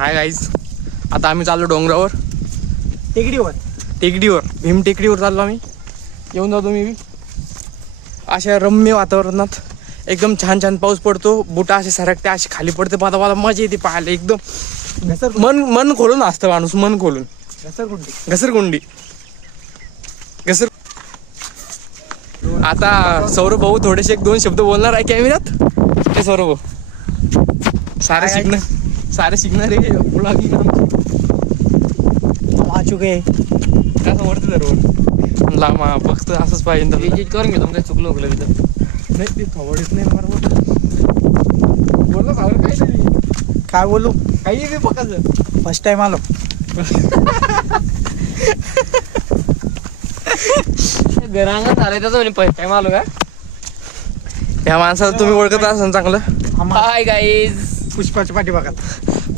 Hi guys, आता आम्ही चाललो डोंगरावर, टेकडीवर भीम टेकडीवर चाललो आम्ही. येऊन जातो मी अशा रम्य वातावरणात. एकदम छान छान पाऊस पडतो, बुटा असे सरकते, असे खाली पडते, मला मजा येते पाहायला. एकदम मन खोलून असतं माणूस, मन खोलून. घसरगुंडी. आता सौरभ भाऊ थोडेसे 1-2 शब्द बोलणार आहे कॅमेऱ्यात. ते सौरभ भाऊ सारे शिकणारे ब्लॉगिंग आ चुके कसं वरती दरवर लांबा फक्त असंच पाहिजे. करून घेतो काय चुकलो तिथं. नाही ते थोडीच नाही बरोबर बोललो सागर. काही नाही, काय बोलू, काही बी पकायचं. फर्स्ट टाइम आलो. घरांगण चालायचं म्हणे फर्स्ट टाइम आलो का. ह्या माणसाला तुम्ही ओळखत असाल चांगलं. हाय गाईज, पुष्पाच्या पाठी बघत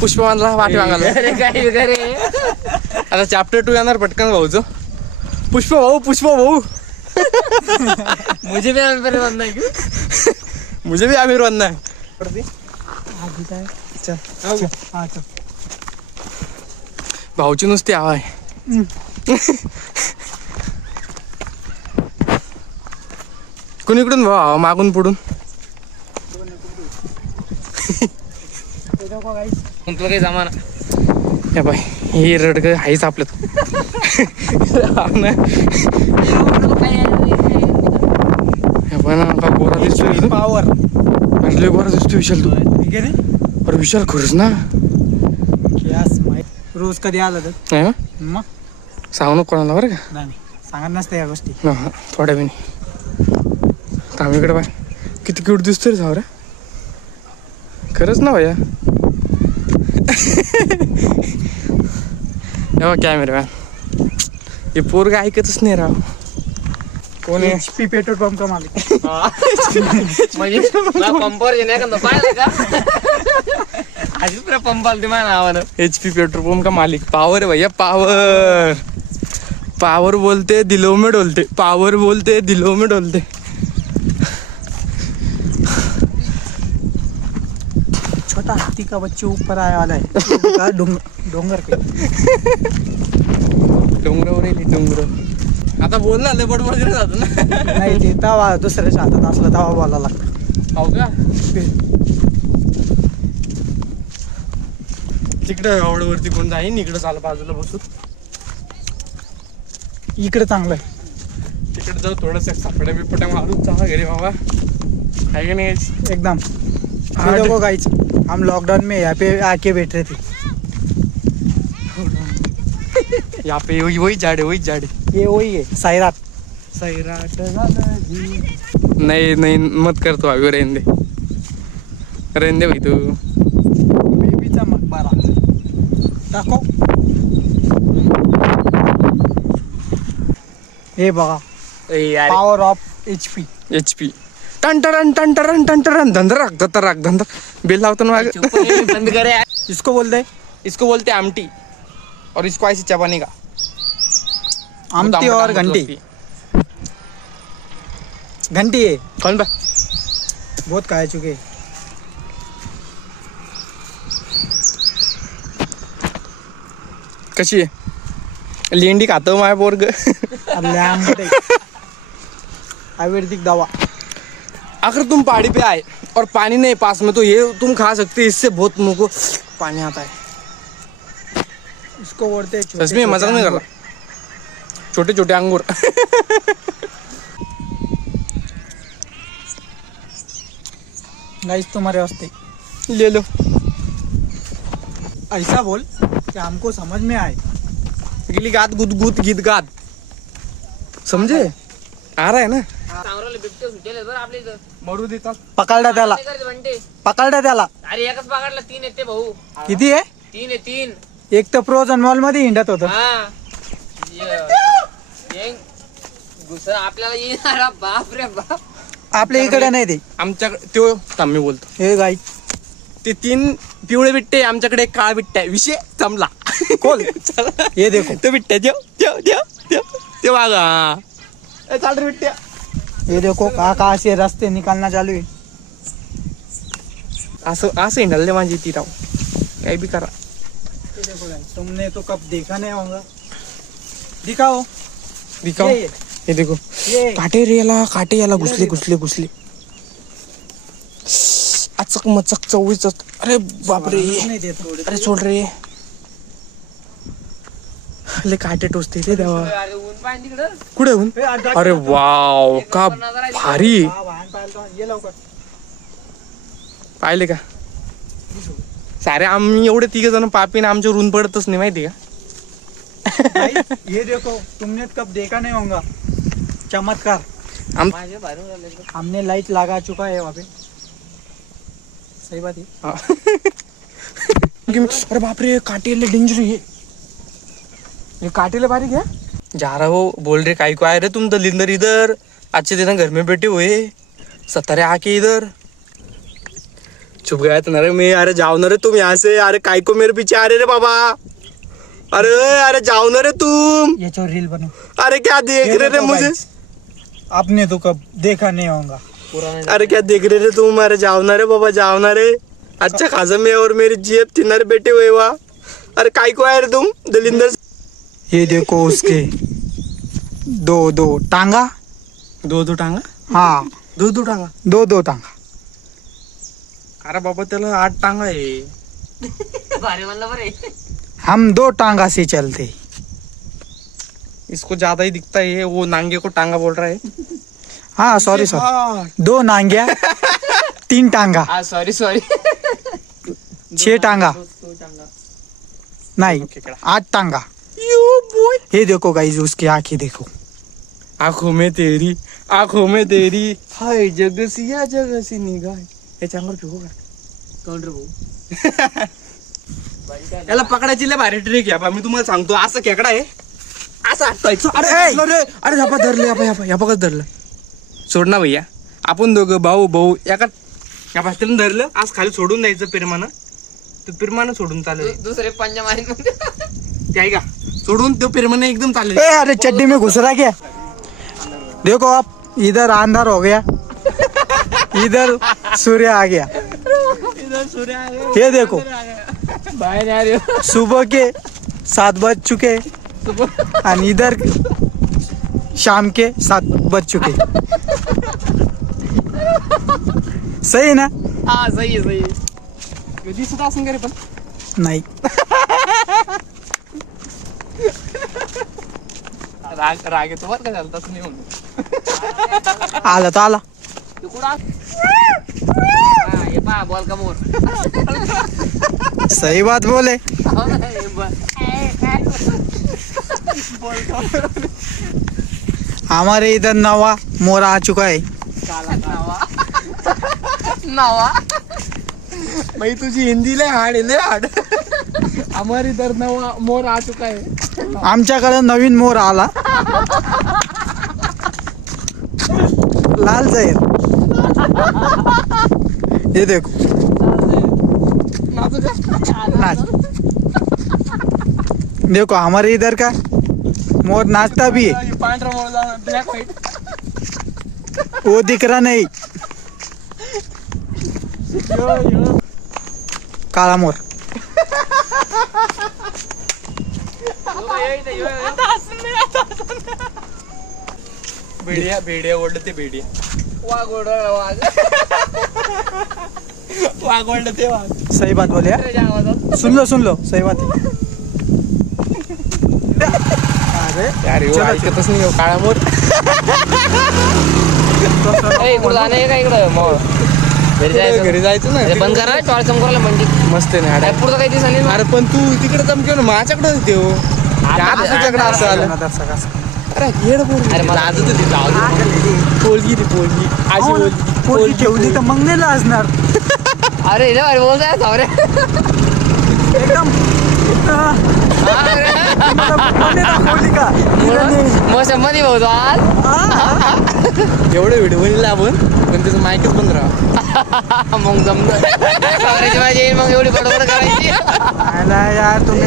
पुष्पमानला वाटी मागायला. काय आता चॅप्टर 2 येणार पटकन भाऊचं. पुष्प भाऊ मुझे भी आमिर बनना है. मुझे भी आमिर बनना है. भाऊची नुसती हवा आहे. कुणीकडून भाऊ मागून पुढून. तुला काही जमाना. हे बाय हे रडक आहेच आपल्यात. का गोरा दिसतोय, पावर गोरा दिसतोय विशाल. तू अरे विशाल खरंच ना. रोज कधी आला तर नाही ना, मग सांगू नको कोणाला बरं का. नाही सांगत नसते या गोष्टी. थोड्या वेळी तांबीकडे बाय किती क्यूट दिसतोय रे सावरा. खरंच ना भैया. कॅमेरा हे पोरग ऐकतच नाही राव. कोण आहे. HP पेट्रोल पंप का मालिक. म्हणजे पंपावर येण्या का पाहिलं का. आधीच पुरा पंप आलते माझ्या नावानं. HP पेट्रोल पंप का मालिक. पावर है भैया, पावर बोलते दिलों में डोलते. पावर बोलते दिलों में डोलते. छोटा हाथी का बच्चे ऊपर आया वाला है. डोंगर पे डोंगर. आता बोल ना, लय बडबड करत जातो ना. नाही ते तवा दुसऱ्याच्या हातात असला तवा बोलायला लागतं. हो का. तिकडे आवडवरती कोण जाईन, इकडे चाल बाजूला बसू. इकडे चांगलं आहे. तिकडे जाऊ थोडस सापड्या बिपट्या मारून चहा घरी बाबा. आहे की नाही एकदम. देखो गाइस, हम लॉकडाउन में यहाँ पे आके बैठ रहे थे. यहाँ पे वही झाडे ये वही है सैराट. नहीं मत कर तू अभी. रहने दे भाई तू. बेबीचा मकबरा दाखव. हे बघा, पॉवर ऑफ HP. टन धंदर बेल लावतो ना. बंद करे. इसको बोलते आमटी और इसको ऐसी चबाने का. आमटी और घंटी है. कौन बा. बहुत खा चुके. कशी आहे. लेंडी खातो माय पोरग. आयुर्वेदिक दवा. अगर तुम पहाड़ी पे आए और पानी नहीं पास में, तो ये तुम खा सकते. इससे बहुत मुंह को पानी आता है. इसको बोलते हैं सच में, मजाक नहीं कर रहा. छोटे छोटे अंगूर. गाइस तुम्हारे वास्ते ले लो. ऐसा बोल कि हमको समझ में आए. गिली गात गुदगुद गीत गात. समझे. आ रहा है ना. बिबटे सुटेल बरं आपल्या इथं. मरू देतात. पकडा त्याला. अरे एकच पकडला. 3 येते भाऊ. किती आहे. 3. एक तर प्रोजन मॉल मध्ये हिंडत होत. आपल्याला येणार. बाप रे बाप. आपल्या इकडे नाही ते. आमच्याकडे तो थांब मी बोलतो. हे गाई ते 3 पिवळे बिट्टे, आमच्याकडे एक काळा बिट्टा आहे. विषय जमला. कोल ये देखो. तो बिट्ट्या ते वागा. चाल रे बिट्ट्या. ये देखो कहाँ से रास्ते निकालना चालू है. असं हिंडाले माझी ती राव. काही बी करा. ये देखो गाइस, तुमने तो कब देखा नहीं होगा. दिखाओ. दिखाओ. ये हे देखो ये काटे रे याला, काटे याला घुसले घुसले घुसले. अचक मचक चवळीच. अरे बापरे. नहीं देता. अरे सोड रे. ले काटे टोचते रे देवा. अरे ऊन पाहिजे तिकडं. कुठे ऊन? अरे वाव का भारी. ये लवकर. पाहिले का सारे आम्ही एवढे तिघ जण पापीने आमच्यावर ऊन पडतच नाही माहिती का. गाइस, ये देखो तुमने कब देखा नहीं होगा. चमत्कार. माझे भारी झाले एकदम. हमने लाइट लगा चुका है वहाँ पे. सही बात है. हा. अरे बापरे काटे ले डेंजर है ये काटे ले बारीक है. जा रहा हो बोल रहे काई को आए रे तुम दलिंदर इधर अच्छे दिन घर में बैठे हुए सतारे आके इधर. चुप गया था ना रे मैं. अरे जाओ ना रे तुम यहाँ से. अरे काई को मेरे पीछे आ रहे रे बाबा. अरे अरे जाओ ना रे तुम. ये चो रील बनो. अरे क्या देख ये रहे रे देखो मुझे. guys, आपने तो कब देखा नहीं होगा. पुराने अरे क्या देख रहे रे तुम. अरे जाओ ना रे बाबा जाओ ना रे. अच्छा खासा मैं और मेरी जेब तिनारे बैठे हुए वहाँ. अरे काई को आए रे तुम दलिंदर. ये देखो उसके दो टांगा. दो टांगा. हाँ दो टांगा. दो टांगा. अरे बाबा त्याला 8 टांगा आहे. भारी म्हणलं बरे. हम 2 टांगा से चलते. इसको ज्यादा ही दिखता है वो नांगे को टांगा बोल रहा है. हाँ सॉरी सॉरी. हाँ. 2 नांग्या 3 टांगा हा सॉरी सॉरी. 6 टांगा नहीं ओके, कड़ा. 8 टांगा. Yo boy. ये देखो गाइस उसकी आंखें देखो. आंखों में तेरी हाय जगसिया जगसी निगाह. याच्या अंगावर फेकू का. काउंटर भाऊ. याला पकडायची लय भारी ट्रिक आहे. मी तुम्हाला सांगतो असं खेकडा आहे असं अटकायचं. अरे ए! धरलं रे. अरे ह्या धरलं ह्या बघत धरलं. सोड ना भैया आपण दोघं भाऊ एका ह्या भास्तीला धरलं आज खाली सोडून द्यायचं पिरमानं. तो पिरमानं सोडून चालेल. दुसरे पंजा मारीन. ते आहे का सोडून तो पिरमानं एकदम चालेल. ए अरे चड्डी में घुस रहा क्या. देखो आप इधर अंधार हो गया. इधर सूर्य आ गया. ये देखो बाहेर आ रे. सुबह के 7 बज चुके और इधर शाम के 7 बज चुके. सही ना. हा सही आहे. दिसत असं का रे पण. नहीं राग येतो बरं का झालं तसं नाही म्हणून. आला तो आला. तू कुठं हा हे पहा बॉल का मोर. सही बात बोले. हमारे इधर नवा मोर आ चुका है. नावा भाई तुझी हिंदी लय हाड. हमारी इधर नवा मोर आ चुका है. आमच्याकडे नवीन मोर आला. लाल जाईल. ये देखो नाच. देखो हमारे इधर का मोर नाचता भी है. पांढरा मोर ब्लॅक व्हाईट. वो दिख रहा नहीं. काला मोर. भेडिया ओढलं ते भेडिया. वाघ ओढवला वाघ. वाघ ओढलं ते वाघ. सही बात बोले. हाँ? सुन लो सही बात है. अरे यार चला, ऐकतच नाही हो, काळा मोर. इकडं जाणं आहे का इकडं मग घरी जायचं. घरी जायचं ना. अरे बंद करा टॉर्च चमकवला म्हणजे. मस्त आहे ना. पुढचं काही दिसत नाही. अरे पण तू तिकडे चमकेव ना माझ्याकडे देऊ. तुझ्याकडे असं आलं. अरे येड बोल. अरे मला लाजत होती पोलगी ती पोलगी अशी बोलली. पोळी ठेवली तर मग नाही लाजणार. अरे इथे भारी बोलताय सावरे. एकदम दाखवली का. मग मध्ये भाऊ आज. एवढं व्हिडिओ बनला आपण पण त्याचं माईकच बंद राहा. मग जमत सावऱ्याची माझी मग एवढी बडबड करायची. यार तुम्ही